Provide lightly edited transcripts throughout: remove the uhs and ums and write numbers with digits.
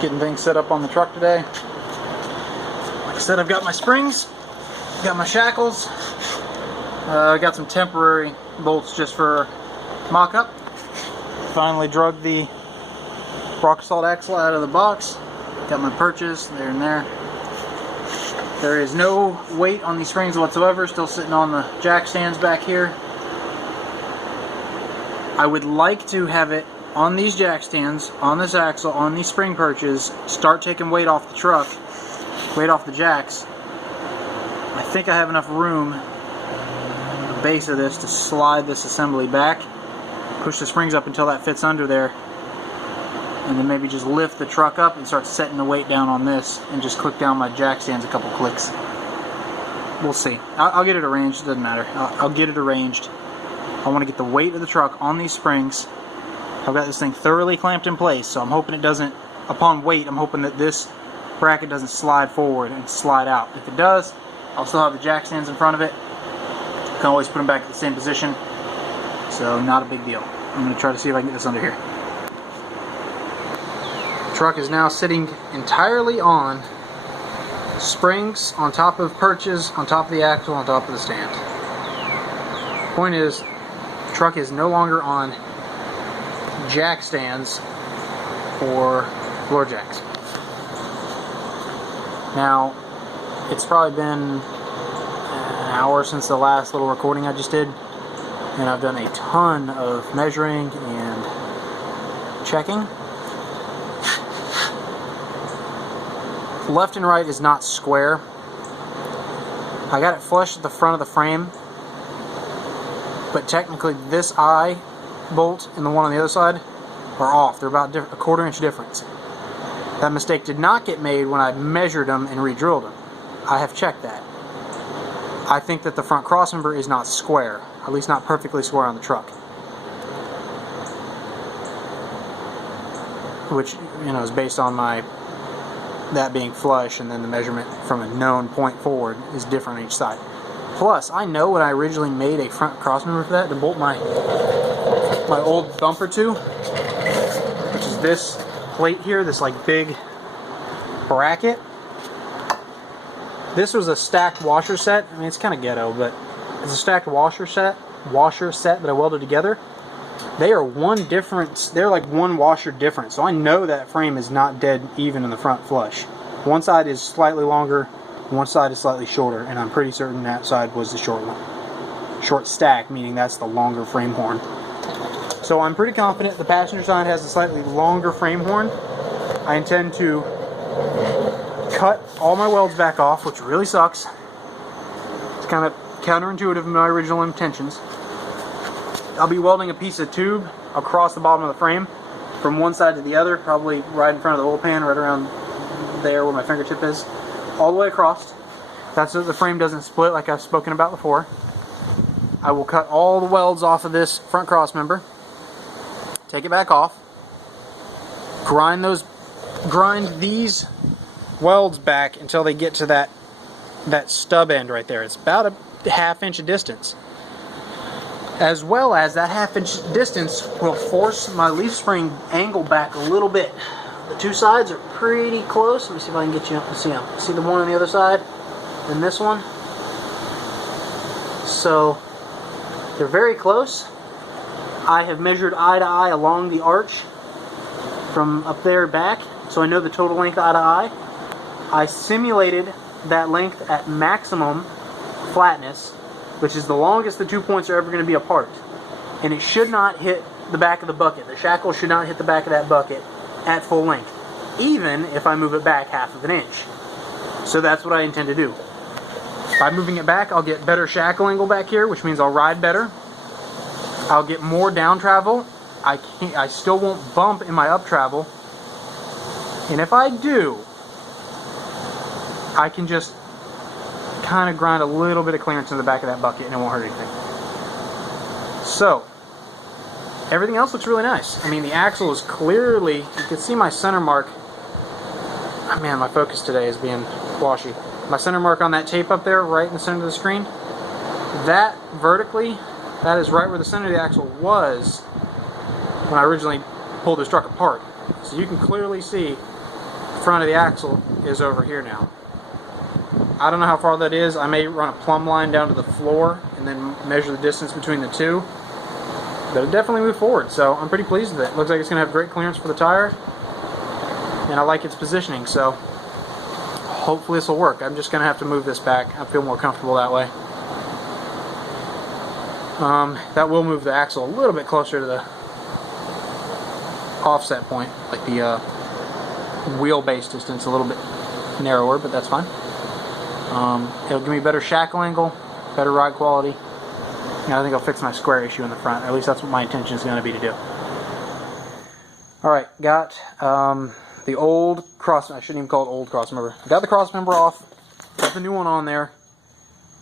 getting things set up on the truck today. Like I said, I've got my springs, got my shackles, I got some temporary bolts just for mock-up. Finally drug the rock salt axle out of the box. Got my perches there and there. There is no weight on these springs whatsoever, still sitting on the jack stands back here. I would like to have it on these jack stands, on this axle, on these spring perches, start taking weight off the truck, weight off the jacks. I think I have enough room at the base of this to slide this assembly back, push the springs up until that fits under there, and then maybe just lift the truck up and start setting the weight down on this and just click down my jack stands a couple clicks. We'll see. I'll get it arranged, it doesn't matter. I'll get it arranged. I want to get the weight of the truck on these springs. I've got this thing thoroughly clamped in place, so I'm hoping it doesn't, upon weight, I'm hoping that this bracket doesn't slide forward and slide out. If it does, I'll still have the jack stands in front of it. Can always put them back in the same position, so not a big deal. I'm going to try to see if I can get this under here. The truck is now sitting entirely on springs, on top of perches, on top of the axle, on top of the stand. Point is, the truck is no longer on jack stands or floor jacks. Now, it's probably been an hour since the last little recording I just did, and I've done a ton of measuring and checking. Left and right is not square. I got it flush at the front of the frame, but technically this eye bolt and the one on the other side are off. They're about a quarter inch difference. That mistake did not get made when I measured them and re-drilled them. I have checked that. I think that the front crossmember is not square, at least not perfectly square on the truck. Which, you know, is based on that being flush, and then the measurement from a known point forward is different on each side. Plus, I know when I originally made a front crossmember for that to bolt my old bumper to, which is this plate here, this like big bracket. This was a stacked washer set. I mean, it's kind of ghetto, but it's a stacked washer set that I welded together. They are they're like one washer different, so I know that frame is not dead even in the front flush. One side is slightly longer, one side is slightly shorter, and I'm pretty certain that side was the short one. Short stack, meaning that's the longer frame horn. So I'm pretty confident the passenger side has a slightly longer frame horn. I intend to cut all my welds back off, which really sucks. It's kind of counterintuitive of my original intentions. I'll be welding a piece of tube across the bottom of the frame from one side to the other, probably right in front of the oil pan, right around there where my fingertip is, all the way across. That's so the frame doesn't split like I've spoken about before. I will cut all the welds off of this front cross member, take it back off, grind these welds back until they get to that stub end right there. It's about a ½ inch of distance. As well as that ½ inch distance will force my leaf spring angle back a little bit. The two sides are pretty close. Let me see if I can get you up to see them. See the one on the other side and this one? So they're very close. I have measured eye to eye along the arch from up there back, so I know the total length eye to eye. I simulated that length at maximum flatness, which is the longest the 2 points are ever going to be apart. And it should not hit the back of the bucket. The shackle should not hit the back of that bucket at full length, even if I move it back ½ inch. So that's what I intend to do. By moving it back, I'll get better shackle angle back here, which means I'll ride better. I'll get more down travel. I still won't bump in my up travel. And if I do, I can just kind of grind a little bit of clearance in the back of that bucket and it won't hurt anything. So, everything else looks really nice. I mean, the axle is clearly, you can see my center mark. Oh man, my focus today is being washy. My center mark on that tape up there, right in the center of the screen, that vertically, that is right where the center of the axle was when I originally pulled this truck apart. So you can clearly see front of the axle is over here now. I don't know how far that is. I may run a plumb line down to the floor and then measure the distance between the two. But it definitely moved forward, so I'm pretty pleased with it. Looks like it's going to have great clearance for the tire, and I like its positioning, so hopefully this will work. I'm just going to have to move this back. I feel more comfortable that way. That will move the axle a little bit closer to the offset point, like the wheelbase distance a little bit narrower, but that's fine. It'll give me better shackle angle, better ride quality. And I think I'll fix my square issue in the front. At least that's what my intention is going to be to do. Alright, got the old cross, I shouldn't even call it old cross member. I got the cross member off, got the new one on there.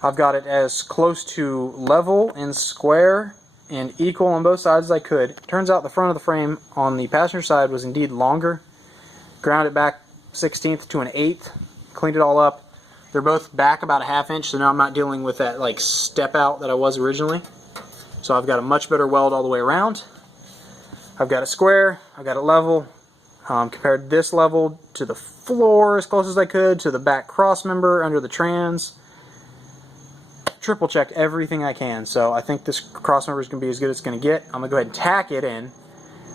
I've got it as close to level and square and equal on both sides as I could. Turns out the front of the frame on the passenger side was indeed longer. Ground it back 1/16 to an 1/8, cleaned it all up. They're both back about a 1/2 inch, so now I'm not dealing with that like step out that I was originally. So I've got a much better weld all the way around. I've got it square, I've got it level. Compared this level to the floor as close as I could, to the back cross member under the trans. Triple checked everything I can, so I think this cross member is going to be as good as it's going to get. I'm going to go ahead and tack it in.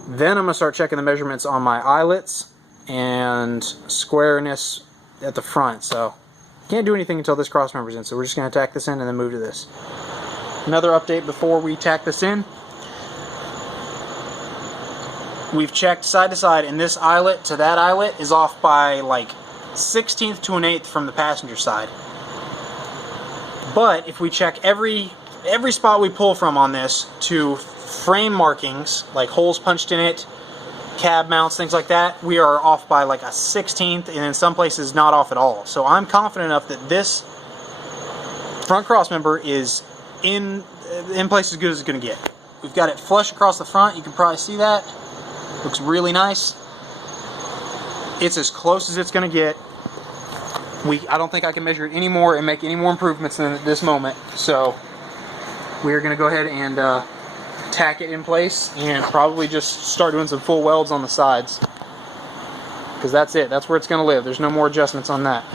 Then I'm going to start checking the measurements on my eyelets and squareness at the front. So can't do anything until this cross member's in, so we're just going to tack this in and then move to this. Another update before we tack this in. We've checked side to side, and this eyelet to that eyelet is off by like 1/16 to an 1/8 from the passenger side. But if we check every spot we pull from on this to frame markings, like holes punched in it, cab mounts, things like that, we are off by like a 1/16, and in some places not off at all. So I'm confident enough that this front cross member is in place as good as it's going to get. We've got it flush across the front. You can probably see that. Looks really nice. It's as close as it's going to get. I don't think I can measure it anymore and make any more improvements than at this moment. So we're going to go ahead and tack it in place and probably just start doing some full welds on the sides. Because that's it. That's where it's going to live. There's no more adjustments on that.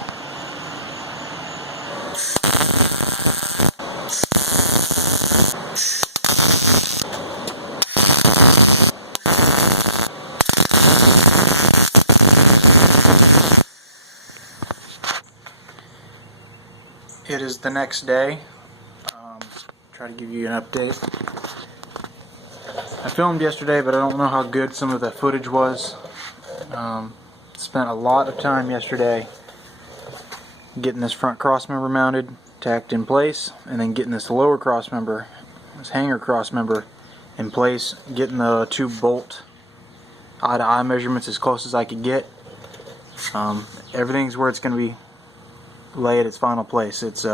It is the next day. Try to give you an update. I filmed yesterday, but I don't know how good some of the footage was. Spent a lot of time yesterday getting this front cross member mounted, tacked in place, and then getting this lower cross member, this hanger cross member, in place, getting the two bolt eye-to-eye measurements as close as I could get. Everything's where it's going to be lay at its final place. It's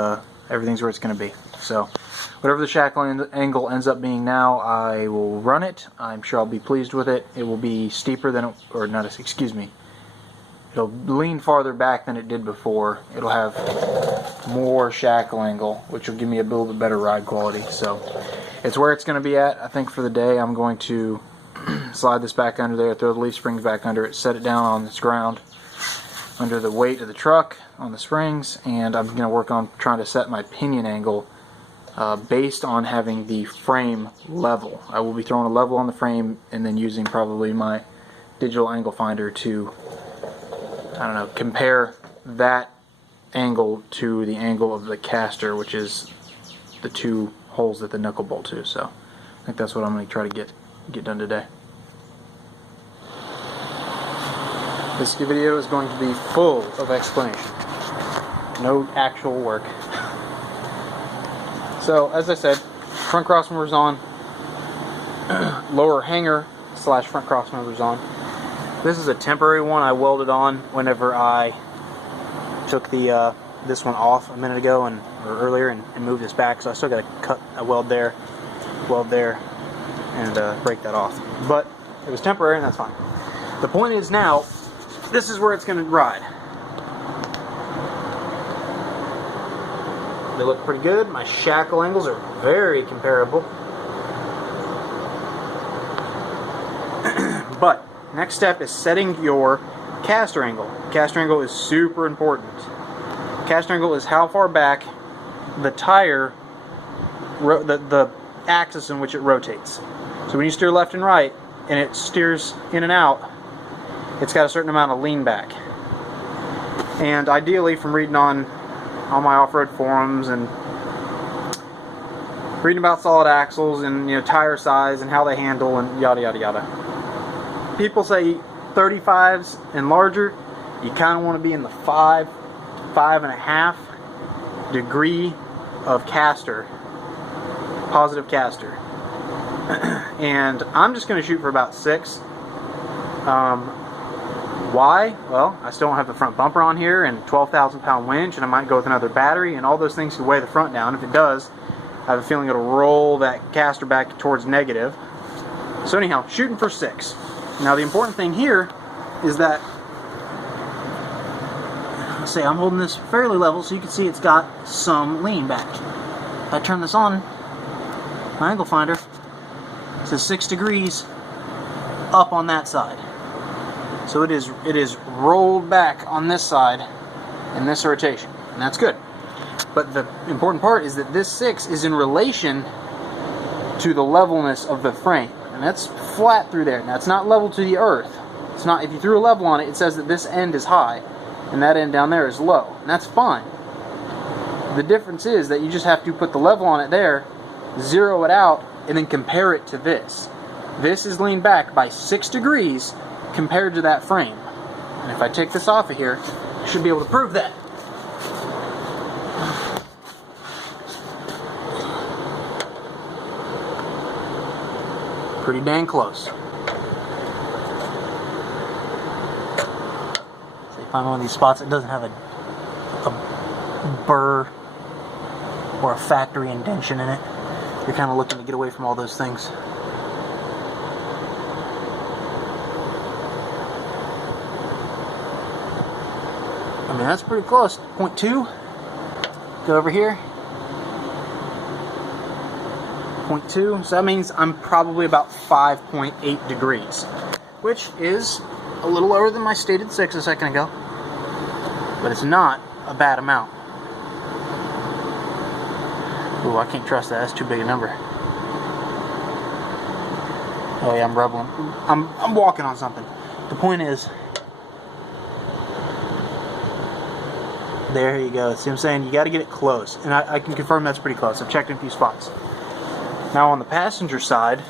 everything's where it's going to be. So whatever the shackle angle ends up being now, I will run it. I'm sure I'll be pleased with it. It will be steeper than it, or not, excuse me, it'll lean farther back than it did before. It'll have more shackle angle, which will give me a little bit better ride quality. So it's where it's going to be at. I think for the day I'm going to slide this back under there, throw the leaf springs back under it, set it down on this ground under the weight of the truck on the springs, and I'm going to work on trying to set my pinion angle based on having the frame level. I will be throwing a level on the frame and then using probably my digital angle finder to, I don't know, compare that angle to the angle of the caster, which is the two holes that the knuckle bolt to. So I think that's what I'm going to try to get done today. This video is going to be full of explanation. No actual work. So, as I said, front cross member's on. Lower hanger / front cross member's on. This is a temporary one I welded on whenever I took the this one off a minute ago or earlier and moved this back. So I still got to cut a weld there, and break that off. But it was temporary, and that's fine. The point is now, this is where it's going to ride. They look pretty good. My shackle angles are very comparable. But next step is setting your caster angle. Caster angle is super important. Caster angle is how far back the tire, the axis in which it rotates. So when you steer left and right, and it steers in and out, it's got a certain amount of lean back. And ideally, from reading on all my off-road forums and reading about solid axles and tire size and how they handle and yada yada yada, people say 35s and larger, you kind of want to be in the 5 to 5.5 degree of caster, positive caster. And I'm just going to shoot for about 6. Why? Well, I still don't have the front bumper on here and 12,000 pound winch, and I might go with another battery, and all those things can weigh the front down. If it does, I have a feeling it'll roll that caster back towards negative. So anyhow, shooting for 6. Now the important thing here is that, let's say I'm holding this fairly level so you can see it's got some lean back. If I turn this on, my angle finder, it says 6 degrees up on that side. So it is rolled back on this side in this rotation, and that's good. But the important part is that this 6 is in relation to the levelness of the frame, and that's flat through there. Now it's not level to the earth. It's not. If you threw a level on it, it says that this end is high and that end down there is low, and that's fine. The difference is that you just have to put the level on it there, zero it out, and then compare it to this. This is leaned back by 6 degrees compared to that frame. And if I take this off of here, I should be able to prove that. Pretty dang close. So you find one of these spots that doesn't have a burr or a factory indentation in it. You're kind of looking to get away from all those things. I mean, that's pretty close. 0.2. Go over here. 0.2. So that means I'm probably about 5.8 degrees, which is a little lower than my stated 6 a second ago, but it's not a bad amount. Ooh, I can't trust that. That's too big a number. Oh yeah, I'm rubbling. I'm walking on something. The point is, there you go. See what I'm saying? You got to get it close, and I can confirm that's pretty close. I've checked in a few spots. Now on the passenger side,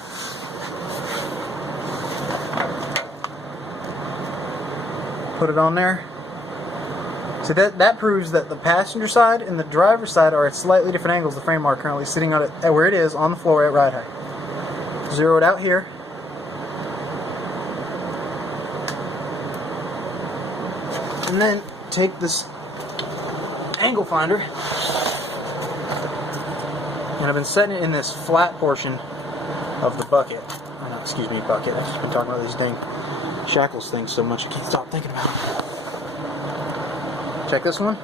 put it on there. So that proves that the passenger side and the driver's side are at slightly different angles. The frame are currently sitting on it at where it is on the floor at ride height. Zero it out here. And then take this angle finder, and I've been setting it in this flat portion of the bucket. Oh, no, excuse me, bucket. I've just been talking about these dang shackles things so much I can't stop thinking about it. Check this one.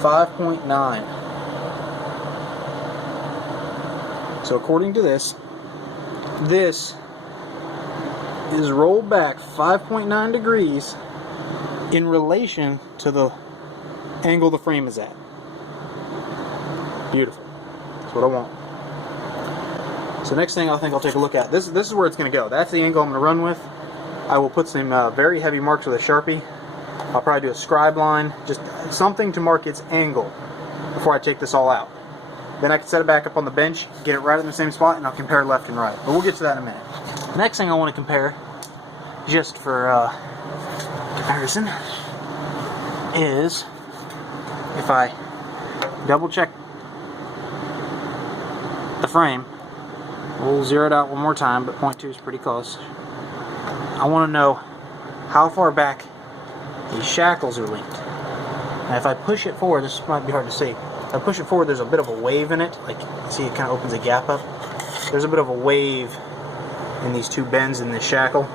5.9. So according to this is rolled back 5.9 degrees in relation to the angle the frame is at. Beautiful. That's what I want. So next thing I think I'll take a look at. This is where it's going to go. That's the angle I'm going to run with. I will put some very heavy marks with a Sharpie. I'll probably do a scribe line, just something to mark its angle before I take this all out. Then I can set it back up on the bench, get it right in the same spot, and I'll compare left and right. But we'll get to that in a minute. The next thing I want to compare, just for comparison, is if I double check the frame. We'll zero it out one more time, but 0.2 is pretty close. I want to know how far back these shackles are linked. And if I push it forward, this might be hard to see. If I push it forward, there's a bit of a wave in it. Like, see, it kind of opens a gap up. There's a bit of a wave in these two bends in this shackle,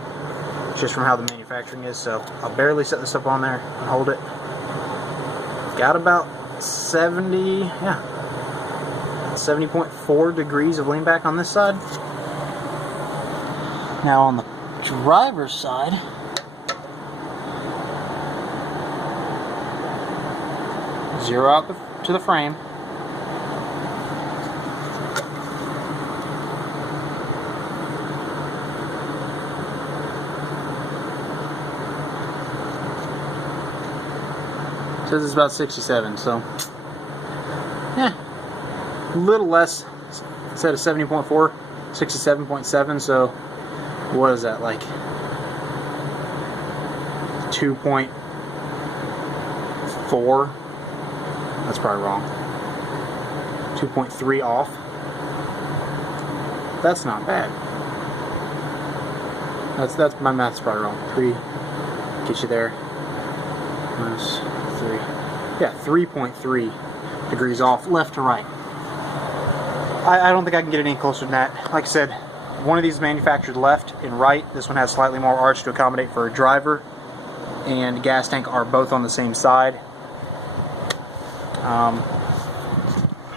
just from how the manufacturing is. So I'll barely set this up on there and hold it. Got about 70.4 degrees of lean back on this side. Now on the driver's side, Zero out to the frame. Says it's about 67, so yeah, a little less. Instead of 70.4, 67.7. So what is that, like 2.4? That's probably wrong. 2.3 off. That's not bad. That's my math's probably wrong. 3 gets you there. Minus 3. Yeah, 3.3 degrees off, left to right. I don't think I can get it any closer than that. Like I said, one of these is manufactured left and right. This one has slightly more arch to accommodate for a driver, and gas tank are both on the same side.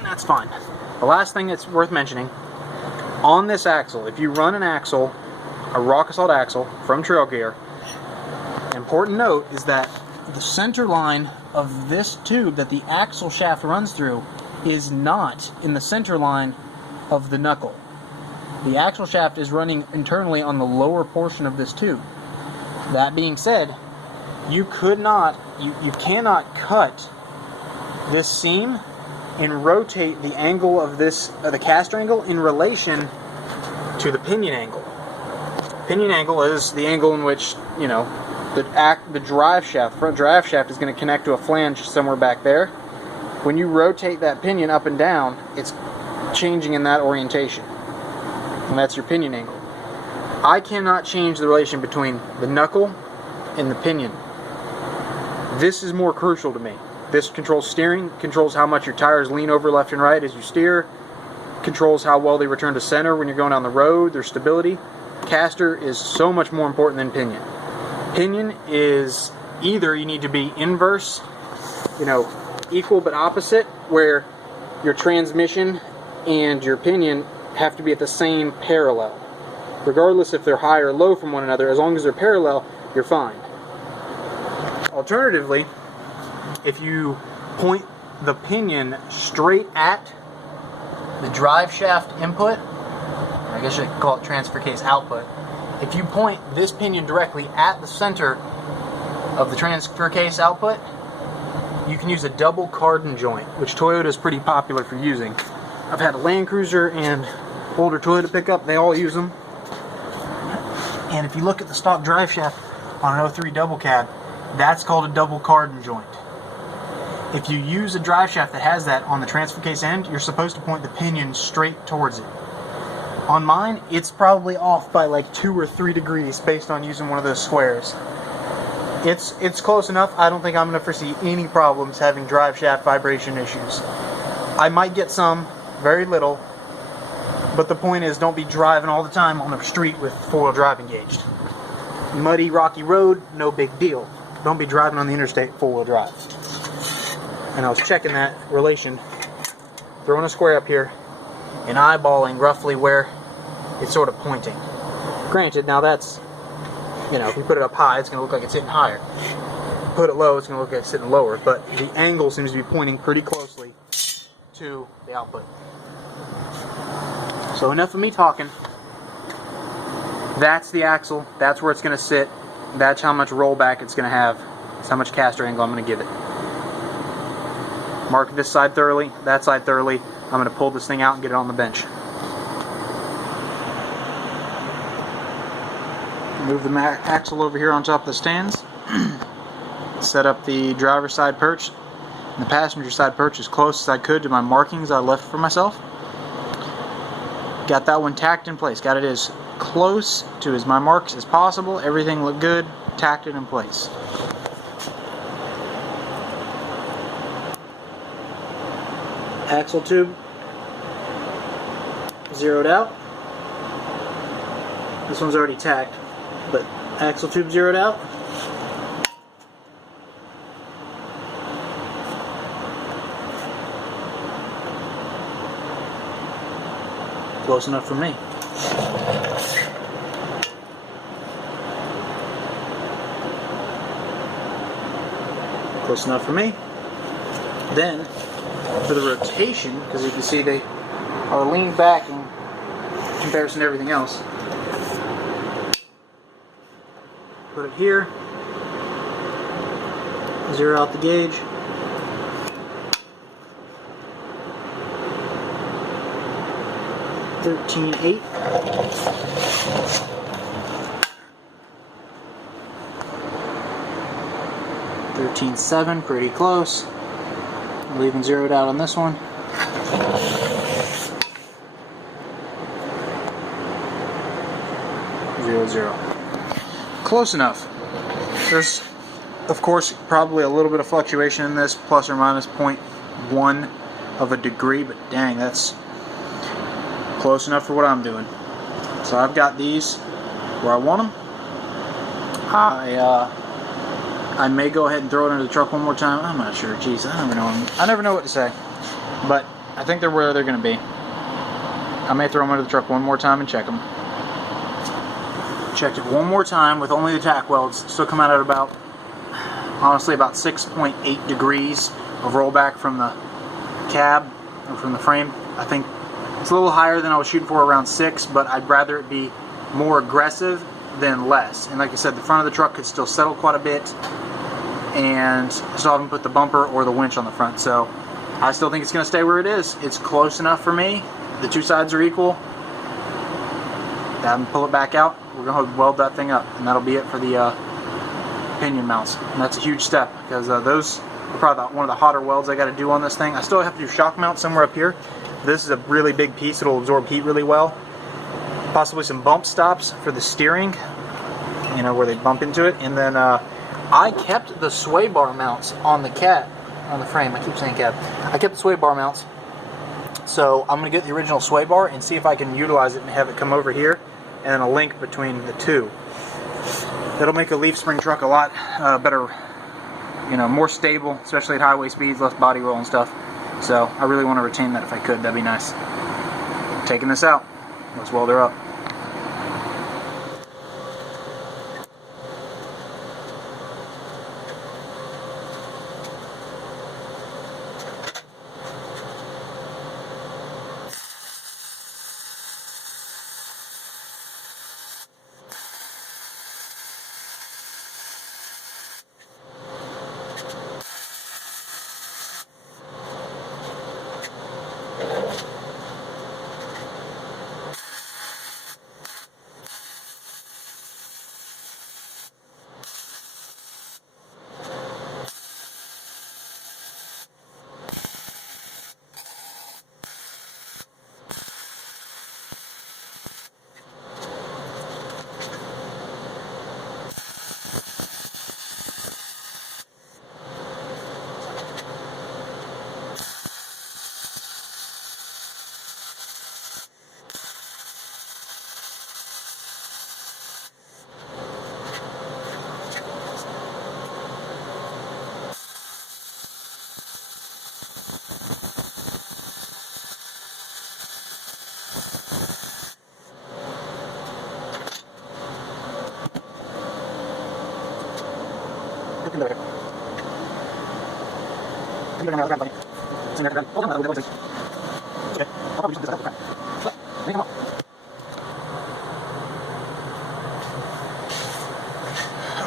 That's fine. The last thing that's worth mentioning, on this axle, if you run an axle, a rock assault axle from Trail Gear, important note is that the center line of this tube that the axle shaft runs through is not in the center line of the knuckle. The axle shaft is running internally on the lower portion of this tube. That being said, you cannot cut this seam and rotate the angle of this, the caster angle, in relation to the pinion angle. Pinion angle is the angle in which, you know, the drive shaft, front drive shaft, is going to connect to a flange somewhere back there. When you rotate that pinion up and down, it's changing in that orientation. And that's your pinion angle. I cannot change the relation between the knuckle and the pinion. This is more crucial to me. This controls steering, controls how much your tires lean over left and right as you steer, controls how well they return to center when you're going down the road, their stability. Caster is so much more important than pinion. Pinion is either you need to be inverse, you know, equal but opposite, where your transmission and your pinion have to be at the same parallel. Regardless if they're high or low from one another, as long as they're parallel, you're fine. Alternatively, if you point the pinion straight at the drive shaft input, I guess you could call it transfer case output. If you point this pinion directly at the center of the transfer case output, you can use a double cardan joint, which Toyota is pretty popular for using. I've had a Land Cruiser and older Toyota pickup, they all use them. And if you look at the stock drive shaft on an 03 double cab, that's called a double cardan joint. If you use a drive shaft that has that on the transfer case end, you're supposed to point the pinion straight towards it. On mine, it's probably off by like 2 or 3 degrees based on using one of those squares. It's close enough. I don't think I'm going to foresee any problems having drive shaft vibration issues. I might get some, very little, but the point is, don't be driving all the time on the street with four-wheel drive engaged. Muddy, rocky road, no big deal. Don't be driving on the interstate four-wheel drive. And I was checking that relation, throwing a square up here, and eyeballing roughly where it's sort of pointing. Granted, now that's, you know, if we put it up high, it's going to look like it's hitting higher. Put it low, it's going to look like it's hitting lower. But the angle seems to be pointing pretty closely to the output. So enough of me talking. That's the axle. That's where it's going to sit. That's how much rollback it's going to have. That's how much caster angle I'm going to give it. Mark this side thoroughly, that side thoroughly. I'm going to pull this thing out and get it on the bench. Move the axle over here on top of the stands. Set up the driver's side perch and the passenger side perch as close as I could to my markings I left for myself. Got that one tacked in place. Got it as close to my marks as possible. Everything looked good. Tacked it in place. Axle tube zeroed out. This one's already tacked, but axle tube zeroed out. Close enough for me. Close enough for me. Then, for the rotation, because you can see they are leaned back in comparison to everything else, put it here, zero out the gauge, $13.8. 13.7, pretty close. I'm leaving zeroed out on this one. 0.0. Close enough. There's, of course, probably a little bit of fluctuation in this, plus or minus 0.1 of a degree, but dang, that's close enough for what I'm doing. So I've got these where I want them. I may go ahead and throw it into the truck one more time. I'm not sure. Jeez, I never know what to say. But I think they're where they're going to be. I may throw them into the truck one more time and check them. Checked it one more time with only the tack welds. Still come out at about, honestly, about 6.8 degrees of rollback from the cab or from the frame. I think it's a little higher than I was shooting for, around 6, but I'd rather it be more aggressive than less. And like I said, the front of the truck could still settle quite a bit, and I still haven't put the bumper or the winch on the front, so I still think it's going to stay where it is. It's close enough for me. The two sides are equal. Have them pull it back out. We're going to weld that thing up, and that'll be it for the pinion mounts. And that's a huge step, because those are probably one of the hotter welds I got to do on this thing. I still have to do shock mount somewhere up here. This is a really big piece. It'll absorb heat really well. Possibly some bump stops for the steering, you know, where they bump into it. And then I kept the sway bar mounts on the cab, on the frame. I keep saying cab. I kept the sway bar mounts. So I'm going to get the original sway bar and see if I can utilize it and have it come over here, and then a link between the two. That'll make a leaf spring truck a lot better, you know, more stable, especially at highway speeds, less body roll and stuff. So I really want to retain that if I could. That'd be nice. Taking this out. Let's weld her up.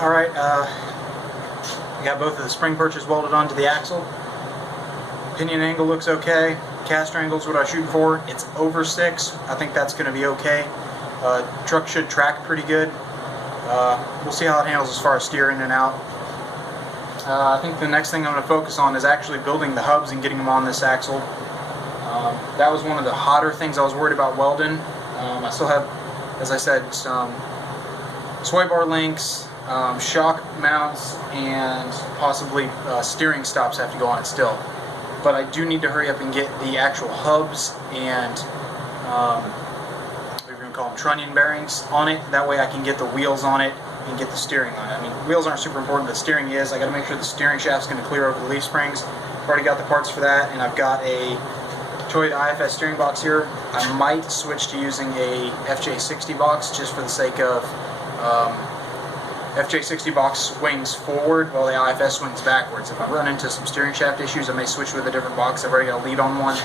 Alright, I got both of the spring perches welded onto the axle. Pinion angle looks okay. Caster angle is what I was shooting for. It's over 6. I think that's going to be okay. Truck should track pretty good. We'll see how it handles as far as steer in and out. I think the next thing I'm going to focus on is actually building the hubs and getting them on this axle. That was one of the hotter things I was worried about welding. I still have, as I said, some sway bar links, shock mounts, and possibly steering stops have to go on it still. But I do need to hurry up and get the actual hubs and what we're going to call them, trunnion bearings on it. That way I can get the wheels on it and get the steering on it. I mean, wheels aren't super important, but steering is. I got to make sure the steering shaft's going to clear over the leaf springs. I've already got the parts for that, and I've got a Toyota IFS steering box here. I might switch to using a FJ60 box just for the sake of FJ60 box swings forward while the IFS swings backwards. If I run into some steering shaft issues, I may switch with a different box. I've already got a lead on one.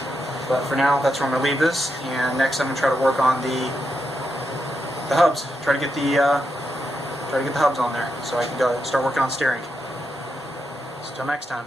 But for now, that's where I'm going to leave this. And next I'm going to try to work on the hubs. Try to get the hubs on there so I can go start working on steering. So, till next time.